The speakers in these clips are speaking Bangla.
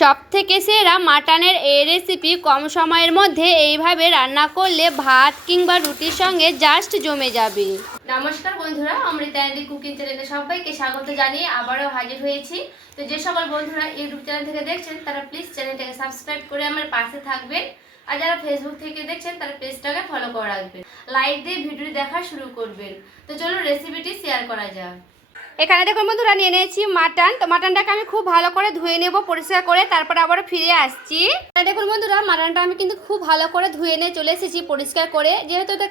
সবথেকে সেরা মাটনের এই রেসিপি কম সময়ের মধ্যে এইভাবে রান্না করলে ভাত কিংবা রুটির সঙ্গে জাস্ট জমে যাবে। নমস্কার বন্ধুরা, অমৃতা অ্যান্ড কুকিং চ্যানেলে সবাইকে স্বাগত জানিয়ে আবারও হাজির হয়েছি। তো যে সকল বন্ধুরা ইউটিউব চ্যানেল থেকে দেখছেন তারা প্লিজ চ্যানেলটাকে সাবস্ক্রাইব করে আমার পাশে থাকবেন, আর যারা ফেসবুক থেকে দেখছেন তারা পেজটাকে ফলো করে রাখবেন, লাইক দিয়ে ভিডিও দেখা শুরু করবেন। তো চলো রেসিপিটি শেয়ার করা যাক। এখানে দেখুন বন্ধুরা, নিয়ে নিয়েছি মাটন। তো মাটনটাকে আমি খুব ভালো করে ধুয়ে নেব পরিষ্কার করে, তারপর আবার ফিরে আসছি। দেখুন বন্ধুরা, মাটনটা আমি কিন্তু খুব ভালো করে ধুয়ে নিয়ে চলে এসেছি পরিষ্কার করে, যেহেতু এটা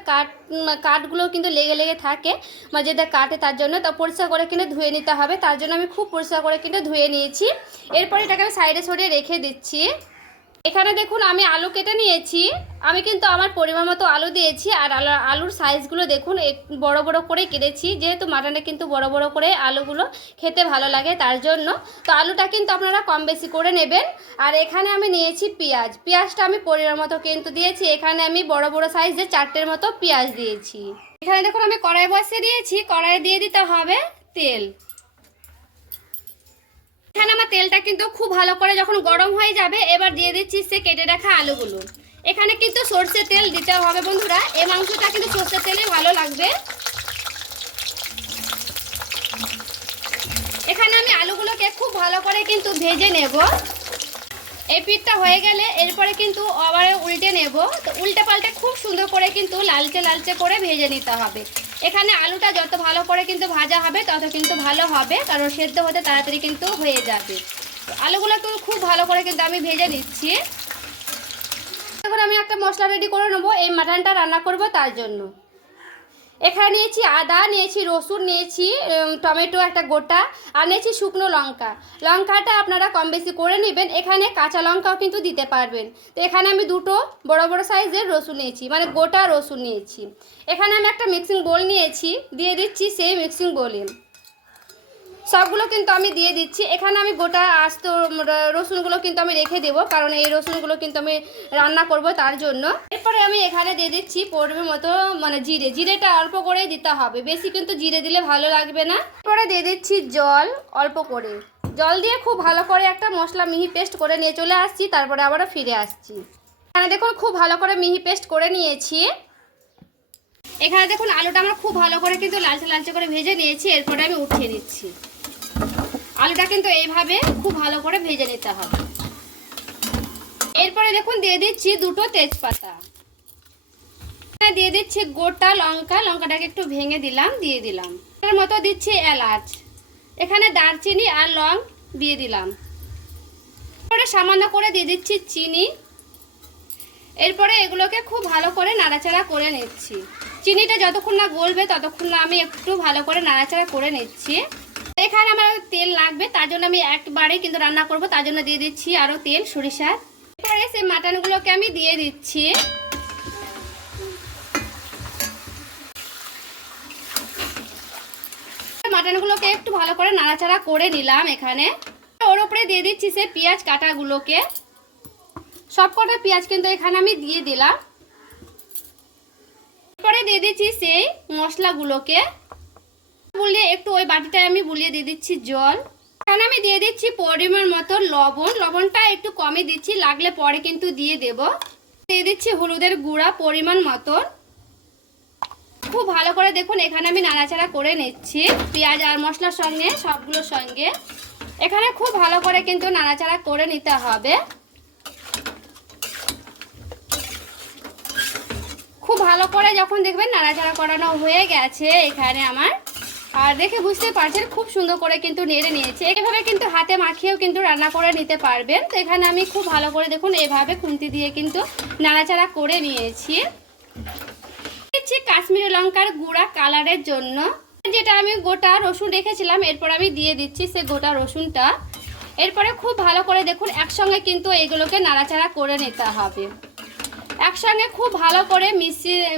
কাঠগুলো কিন্তু লেগে লেগে থাকে যেটা কাটে, তার জন্য তো পরিষ্কার করে কিন্তু ধুয়ে নিতে হবে। তার জন্য আমি খুব পরিষ্কার করে কিন্তু ধুয়ে নিয়েছি। এরপর এটাকে আমি সাইডে সরিয়ে রেখে দিচ্ছি। এখানে দেখুন আমি আলু কেটে নিয়েছি। আমি কিন্তু আমার পরিমাণ মতো আলু দিয়েছি, আর আলুর সাইজগুলো দেখুন বড় বড় করে কেটেছি, যেহেতু মাটনে কিন্তু বড় বড় করে আলুগুলো খেতে ভালো লাগে, তার জন্য তো আলুটা কিন্তু আপনারা কম বেশি করে নেবেন। আর এখানে আমি নিয়েছি পেঁয়াজটা আমি পরিমাণ মতো কিন্তু দিয়েছি। এখানে আমি বড় বড় সাইজের 4টের মতো পেঁয়াজ দিয়েছি। এখানে দেখুন আমি কড়াই বসিয়ে দিয়েছি। কড়াইয়ে দিয়ে দিতে হবে তেল। এখানে আমার তেলটা কিন্তু খুব ভালো করে যখন গরম হয়ে যাবে, এবার দিয়ে দিচ্ছি সে কেটে রাখা আলুগুলো। এখানে কিন্তু সরষের তেল দিতে হবে বন্ধুরা, এই মাংসটা কিন্তু সরষের তেলে ভালো লাগবে। এখানে আমি আলুগুলোকে খুব ভালো করে কিন্তু ভেজে নেব। এই পিঠটা হয়ে গেলে এরপরে কিন্তু আবার উল্টে নেব। তো উল্টে পাল্টে খুব সুন্দর করে কিন্তু লালচে লালচে করে ভেজে নিতে হবে। এখানে আলুটা যত ভালো করে কিন্তু ভাজা হবে তত কিন্তু ভালো হবে, কারণ সেদ্ধ হতে তাড়াতাড়ি কিন্তু হয়ে যাবে। তো আলুগুলোকে খুব ভালো করে কিন্তু আমি ভেজে নিচ্ছি। এখন আমি একটা মশলা রেডি করে নেবো এই মাটনটা রান্না করব, তার জন্য এখানে নিয়েছি আদা, নিয়েছি রসুন, নিয়েছি টমেটো একটা গোটা, আর নিয়েছি শুকনো লঙ্কা। লঙ্কাটা আপনারা কম বেশি করে নেবেন। এখানে কাঁচা লঙ্কাও কিন্তু দিতে পারবেন। তো এখানে আমি দুটো বড় বড় সাইজের রসুন নিয়েছি, মানে গোটা রসুন নিয়েছি। এখানে আমি একটা মিক্সিং বোল নিয়েছি, দিয়ে দিচ্ছি সেই মিক্সিং বোলে সবগুলো কিন্তু আমি দিয়ে দিচ্ছি। এখানে আমি গোটা আস্ত রসুনগুলো কিন্তু আমি রেখে দেবো, কারণ এই রসুনগুলো কিন্তু আমি রান্না করব, তার জন্য। এরপরে আমি এখানে দিয়ে দিচ্ছি পরিমাণ মতো জিরেটা অল্প করে দিতে হবে, বেশি কিন্তু জিরে দিলে ভালো লাগবে না। এরপরে দিয়ে দিচ্ছি জল অল্প করে। জল দিয়ে খুব ভালো করে একটা মশলা মিহি পেস্ট করে নিয়ে চলে আসছি, তারপরে আবারও ফিরে আসছি। এখানে দেখুন খুব ভালো করে মিহি পেস্ট করে নিয়েছি। এখানে দেখুন আলুটা আমরা খুব ভালো করে কিন্তু লালচে লালচে করে ভেজে নিয়েছি। এরপরে আমি উঠিয়ে নিচ্ছি। আলুটা কিন্তু এইভাবে খুব ভালো করে ভেজে নিতে হবে। এরপরে দেখুন দিয়ে দিচ্ছি দুটো তেজপাতা, দিয়ে দিচ্ছি গোটা লঙ্কা, লঙ্কাটাকে একটু ভেঙে দিলাম, দিয়ে দিলাম এর মতো দিচ্ছি এলাচ, এখানে দারচিনি আর লং দিয়ে দিলাম। এরপরে সামান্য করে দিয়ে দিচ্ছি চিনি। এরপরে এগুলোকে খুব ভালো করে নাড়াচাড়া করে নিচ্ছি। চিনিটা যতক্ষণ না গলবে ততক্ষণ না আমি একটু ভালো করে নাড়াচাড়া করে নিচ্ছি। এখানে আমার তেল লাগবে, তার জন্য আমি একবারে কিন্তু রান্না করব, তার জন্য দিয়ে দিচ্ছি আরও তেল সরিষার। এরপরে সেই মাটনগুলোকে আমি দিয়ে দিচ্ছি। মাটনগুলোকে একটু ভালো করে নাড়াচাড়া করে নিলাম। এখানে ওর উপরে দিয়ে দিচ্ছি সে পেঁয়াজ কাটাগুলোকে। সব কটা পেঁয়াজ কিন্তু এখানে আমি দিয়ে দিলাম। এরপরে দিয়ে দিচ্ছি সেই মশলাগুলোকে, বুলিয়ে একটু ওই বাটিটায় আমি বুলিয়ে দিয়ে দিচ্ছি জল। এখানে আমি দিয়ে দিচ্ছি পরিমাণ মতো লবণ। লবণটা একটু কমই দিচ্ছি, লাগলে পরে কিন্তু দিয়ে দেব। দিয়ে দিচ্ছি হলুদের গুঁড়া পরিমাণ মতো। খুব ভালো করে দেখুন এখানে আমি নাড়াচাড়া করে নিচ্ছি পেঁয়াজ আর মশলার সঙ্গে, সবগুলোর সঙ্গে। এখানে খুব ভালো করে কিন্তু নাড়াচাড়া করে নিতে হবে। খুব ভালো করে যখন দেখবেন নাড়াচাড়া করানো হয়ে গেছে এখানে আমার, আর দেখে বুঝতে পারছেন খুব সুন্দর করে কিন্তু নেড়ে নিয়েছে। এভাবে কিন্তু হাতে মাখিয়েও কিন্তু রান্না করে নিতে পারবেন। তো এখানে আমি খুব ভালো করে দেখুন এভাবে খুন্তি দিয়ে কিন্তু নাড়াচাড়া করে নিয়েছি। দিচ্ছি কাশ্মীরি লঙ্কার গুঁড়া কালারের জন্য, যেটা আমি গোটা রসুন রেখেছিলাম। এরপর আমি দিয়ে দিচ্ছি সে গোটা রসুনটা। এরপরে খুব ভালো করে দেখুন একসঙ্গে কিন্তু এগুলোকে নাড়াচাড়া করে নিতে হবে। একসঙ্গে খুব ভালো করে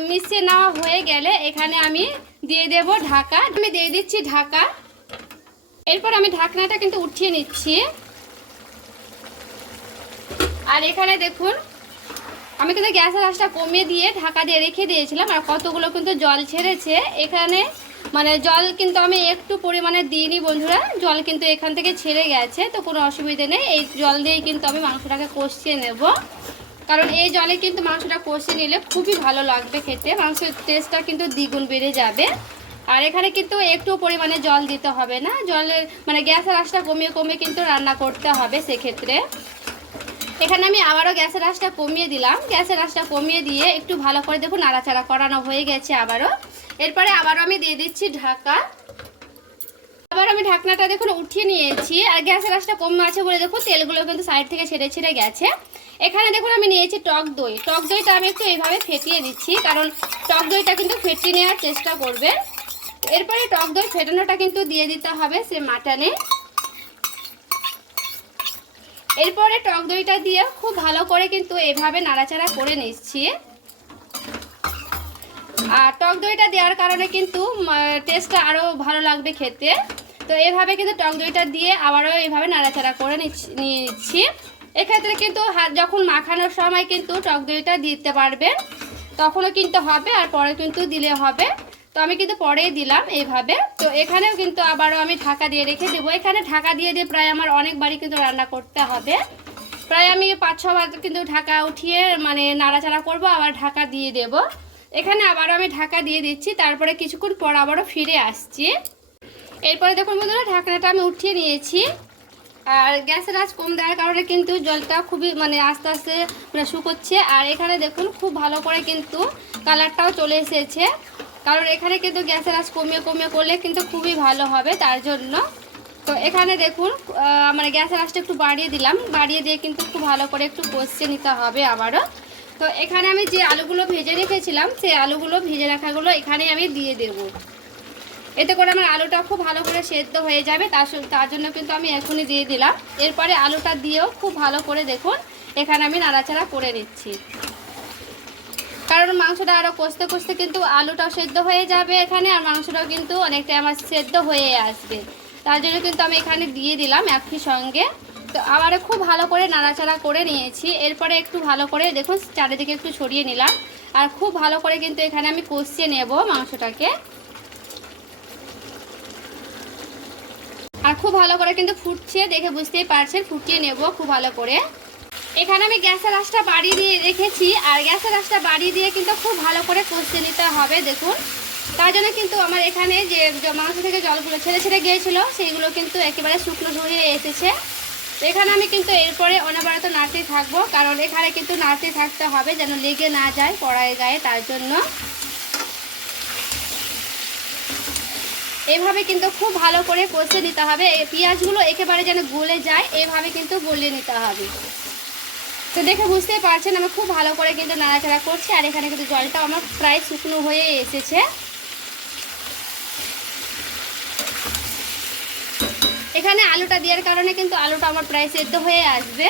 মিশিয়ে নেওয়া হয়ে গেলে এখানে আমি দিয়ে দেব ঢাকা। আমি দিয়ে দিচ্ছি ঢাকা। এরপর আমি ঢাকনাটা কিন্তু উঠিয়ে নিচ্ছি। আর এখানে দেখুন আমি কিন্তু গ্যাসের আঁচটা কমিয়ে দিয়ে ঢাকা দিয়ে রেখে দিয়েছিলাম, আর কতগুলো কিন্তু জল ছেড়েছে। এখানে মানে জল কিন্তু আমি একটু পরিমাণে দিইনি বন্ধুরা, জল কিন্তু এখান থেকে ছেড়ে গেছে, তো কোনো অসুবিধে নেই। এই জল দিয়েই কিন্তু আমি মাংসটাকে কষিয়ে নেব, কারণ এই জলে কিন্তু মাংসটা কষিয়ে নিলে খুবই ভালো লাগবে খেতে, মাংসের টেস্টটা কিন্তু দ্বিগুণ বেড়ে যাবে। আর এখানে কিন্তু একটু পরিমাণে জল দিতে হবে না, জলের মানে গ্যাসের আঁচটা কমিয়ে কমিয়ে কিন্তু রান্না করতে হবে। সেক্ষেত্রে এখানে আমি আবারও গ্যাসের আঁচটা কমিয়ে দিলাম, গ্যাসের আঁচটা কমিয়ে দিয়ে একটু ভালো করে দেখুন নাড়াচাড়া করানো হয়ে গেছে আবারও। এরপরে আবারও আমি দিয়ে দিচ্ছি ঢাকা, আবার আমি ঢাকনাটা দেখুন উঠিয়ে নিয়েছি, আর গ্যাসের আঁচটা কম আছে বলে দেখুন তেলগুলো কিন্তু সাইড থেকে ছেড়ে ছেড়ে গেছে। এখানে দেখুন আমি নিয়েছি টক দই, টক দইটা আমি একটু এইভাবে ফেটিয়ে দিচ্ছি, কারণ টক দইটা কিন্তু ফেটিয়ে নেওয়ার চেষ্টা করবে। এরপরে টক দই ফেটানোটা কিন্তু দিয়ে দিতে হবে সে মাটনে। এরপরে টক দইটা দিয়ে খুব ভালো করে কিন্তু এভাবে নাড়াচাড়া করে নিচ্ছি। আর টক দইটা দেওয়ার কারণে কিন্তু টেস্টটা আরও ভালো লাগবে খেতে। তো এভাবে কিন্তু টক দইটা দিয়ে আবারও এইভাবে নাড়াচাড়া করে নিচ্ছি। এক্ষেত্রে কিন্তু যখন মাখানোর সময় কিন্তু টক দইটা দিতে পারবেন, তখনও কিন্তু হবে, আর পরে কিন্তু দিলে হবে। তো আমি কিন্তু পরেই দিলাম এইভাবে। তো এখানেও কিন্তু আবারও আমি ঢাকা দিয়ে রেখে দেবো। এখানে ঢাকা দিয়ে প্রায় আমার অনেকবারই কিন্তু রান্না করতে হবে, প্রায় আমি 5-6 বার কিন্তু ঢাকা উঠিয়ে মানে নাড়াচাড়া করব, আবার ঢাকা দিয়ে দেব। এখানে আবারও আমি ঢাকা দিয়ে দিচ্ছি, তারপরে কিছুক্ষণ পর আবারও ফিরে আসছি। এরপরে দেখুন বন্ধুরা ঢাকনাটা আমি উঠিয়ে নিয়েছি, আর গ্যাসের আঁচ কম দেওয়ার কারণে কিন্তু জলটা খুবই মানে আস্তে আস্তে মানে শুকোচ্ছে। আর এখানে দেখুন খুব ভালো করে কিন্তু কালারটাও চলে এসেছে, কারণ এখানে কিন্তু গ্যাসের আঁচ কমিয়ে কমিয়ে করলে কিন্তু খুবই ভালো হবে তার জন্য। তো এখানে দেখুন মানে গ্যাসের আঁচটা একটু বাড়িয়ে দিলাম, বাড়িয়ে দিয়ে কিন্তু খুব ভালো করে একটু কষিয়ে নিতে হবে আবারও। তো এখানে আমি যে আলুগুলো ভেজে রেখেছিলাম সেই আলুগুলো ভেজে রাখাগুলো এখানে আমি দিয়ে দেব, এতে করে আমার আলুটা খুব ভালো করে সেদ্ধ হয়ে যাবে। তার জন্য কিন্তু আমি এখনই দিয়ে দিলাম। এরপরে আলুটা দিয়েও খুব ভালো করে দেখুন এখানে আমি নাড়াচাড়া করে নিচ্ছি, কারণ মাংসটা আরও কষতে কষতে কিন্তু আলুটাও সেদ্ধ হয়ে যাবে এখানে, আর মাংসটাও কিন্তু অনেকটা আমার সেদ্ধ হয়ে আসবে। তার জন্য কিন্তু আমি এখানে দিয়ে দিলাম একই সঙ্গে। তো আবারও খুব ভালো করে নাড়াচাড়া করে নিয়েছি। এরপরে একটু ভালো করে দেখুন চারিদিকে একটু ছড়িয়ে নিলাম, আর খুব ভালো করে কিন্তু এখানে আমি কষিয়ে নেব মাংসটাকে। আর খুব ভালো করে কিন্তু ফুটছে, দেখে বুঝতেই পারছেন, ফুটিয়ে নেব খুব ভালো করে। এখানে আমি গ্যাসের আঁচটা বাড়িয়ে দিয়ে রেখেছি, আর গ্যাসের আঁচটা বাড়িয়ে দিয়ে কিন্তু খুব ভালো করে কষিয়ে নিতে হবে দেখুন। তার জন্য কিন্তু আমার এখানে যে মাংস থেকে জলগুলো ছেড়ে ছেড়ে গিয়েছিলো সেইগুলো কিন্তু একেবারে শুকনো হয়ে এসেছে। এখানে আমি কিন্তু এরপরে অনবরত নাড়তে থাকবো, কারণ এখানে কিন্তু নাড়তে থাকতে হবে যেন লেগে না যায় কড়াইয়ের গায়ে, তার জন্য এভাবে কিন্তু খুব ভালো করে কষে নিতে হবে। এই পেঁয়াজগুলো একেবারে যেন গলে যায় এভাবে কিন্তু গলিয়ে নিতে হবে। তো দেখে বুঝতেই পারছেন আমি খুব ভালো করে কিন্তু নাড়াচাড়া করছি, আর এখানে কিন্তু জলটাও আমার প্রায় শুকনো হয়ে এসেছে। এখানে আলুটা দেওয়ার কারণে কিন্তু আলুটা আমার প্রায় সেদ্ধ হয়ে আসবে।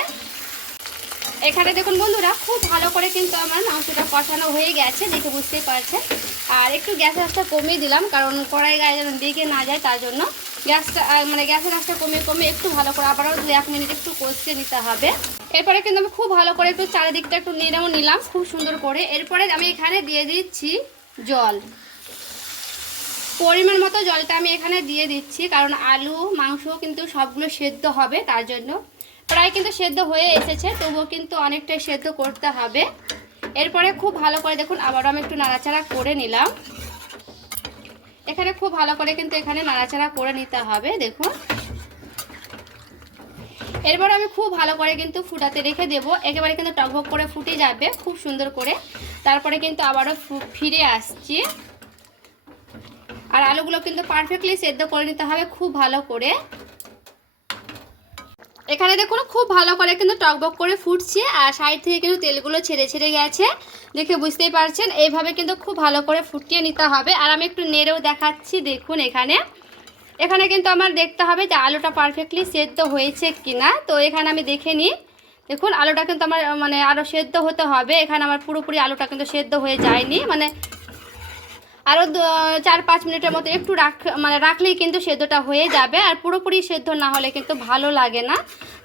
এখানে দেখুন বন্ধুরা খুব ভালো করে কিন্তু আমার মাংসটা কষানো হয়ে গেছে, দেখে বুঝতেই পারছেন। আর একটু গ্যাসের আঁচটা কমিয়ে দিলাম, কারণ কড়াই গায়ে যেন লেগে না যায় তার জন্য গ্যাসটা মানে গ্যাসের আঁচটা কমিয়ে কমিয়ে একটু ভালো করে আবারও 2-1 মিনিট একটু কষিয়ে নিতে হবে। এরপরে কিন্তু আমি খুব ভালো করে একটু চারিদিকটা একটু নেড়েও নিলাম খুব সুন্দর করে। এরপরে আমি এখানে দিয়ে দিচ্ছি জল, পরিমাণ মতো জলটা আমি এখানে দিয়ে দিচ্ছি, কারণ আলু মাংস কিন্তু সবগুলো সেদ্ধ হবে তার জন্য। প্রায় কিন্তু সেদ্ধ হয়ে এসেছে, তবুও কিন্তু অনেকটাই সেদ্ধ করতে হবে। এরপরে খুব ভালো করে দেখুন আবারও আমি একটু নাড়াচাড়া করে নিলাম। এখানে খুব ভালো করে কিন্তু এখানে নাড়াচাড়া করে নিতে হবে দেখুন। এরপর আমি খুব ভালো করে কিন্তু ফুটাতে রেখে দেবো, একেবারে কিন্তু টকবক করে ফুটে যাবে খুব সুন্দর করে। তারপরে কিন্তু আবারও ফিরে আসছি, আর আলুগুলো কিন্তু পারফেক্টলি সেদ্ধ করে নিতে হবে খুব ভালো করে। এখানে দেখুন খুব ভালো করে কিন্তু টকবক করে ফুটছে, আর সাইড থেকে কিন্তু তেলগুলো ছেড়ে ছেড়ে গেছে, দেখে বুঝতেই পারছেন। এইভাবে কিন্তু খুব ভালো করে ফুটিয়ে নিতে হবে। আর আমি একটু নেড়েও দেখাচ্ছি দেখুন। এখানে কিন্তু আমার দেখতে হবে যে আলুটা পারফেক্টলি সেদ্ধ হয়েছে কিনা। তো এখানে আমি দেখে নিই, দেখুন আলুটা কিন্তু আমার মানে আরও সেদ্ধ হতে হবে। এখানে আমার পুরোপুরি আলুটা কিন্তু সেদ্ধ হয়ে যায়নি, মানে আরও 4-5 মিনিটের মতো একটু রাখলেই কিন্তু সেদ্ধটা হয়ে যাবে। আর পুরোপুরি সেদ্ধ না হলে কিন্তু ভালো লাগে না,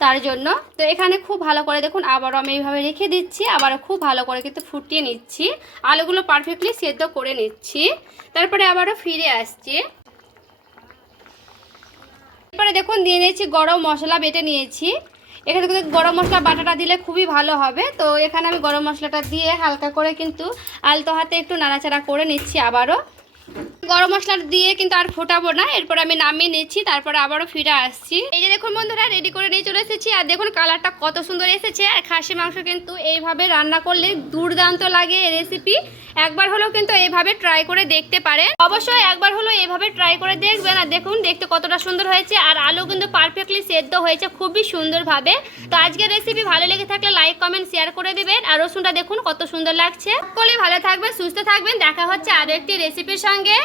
তার জন্য। তো এখানে খুব ভালো করে দেখুন আবারও আমি এইভাবে রেখে দিচ্ছি, আবারও খুব ভালো করে কিন্তু ফুটিয়ে নিচ্ছি, আলুগুলো পারফেক্টলি সেদ্ধ করে নিচ্ছি। তারপরে আবারও ফিরে আসছি। এরপরে দেখুন দিয়ে নিয়েছি গরম মশলা, বেটে নিয়েছি। এখানে কিন্তু গরম মশলা বাটাটা দিলে খুবই ভালো হবে। তো এখানে আমি গরম মশলাটা দিয়ে হালকা করে কিন্তু আলতো হাতে একটু নাড়াচাড়া করে নিচ্ছি। আবারও গরম মশলা দিয়ে কিন্তু আর ফোটাবো না, এরপর আমি নামিয়ে নিচ্ছি, তারপরে আবারও ফিরে আসছি। এই যে দেখুন বন্ধুরা, রেডি করে নিয়ে চলে এসেছি। আর দেখুন কালারটা কত সুন্দর এসেছে। আর খাসি মাংস কিন্তু এইভাবে রান্না করলে দুর্দান্ত লাগে। এই রেসিপি একবার হলেও কিন্তু এইভাবে ট্রাই করে দেখতে পারে, অবশ্যই একবার হলেও এইভাবে ট্রাই করে দেখবেন। আর দেখুন দেখতে কতটা সুন্দর হয়েছে, আর আলু কিন্তু পারফেক্টলি সেদ্ধ হয়েছে খুবই সুন্দরভাবে। তো আজকের রেসিপি ভালো লেগে থাকলে লাইক কমেন্ট শেয়ার করে দেবেন। আর রসুনটা দেখুন কত সুন্দর লাগছে। সকলেই ভালো থাকবেন, সুস্থ থাকবেন। দেখা হচ্ছে আরও একটি রেসিপির সঙ্গে।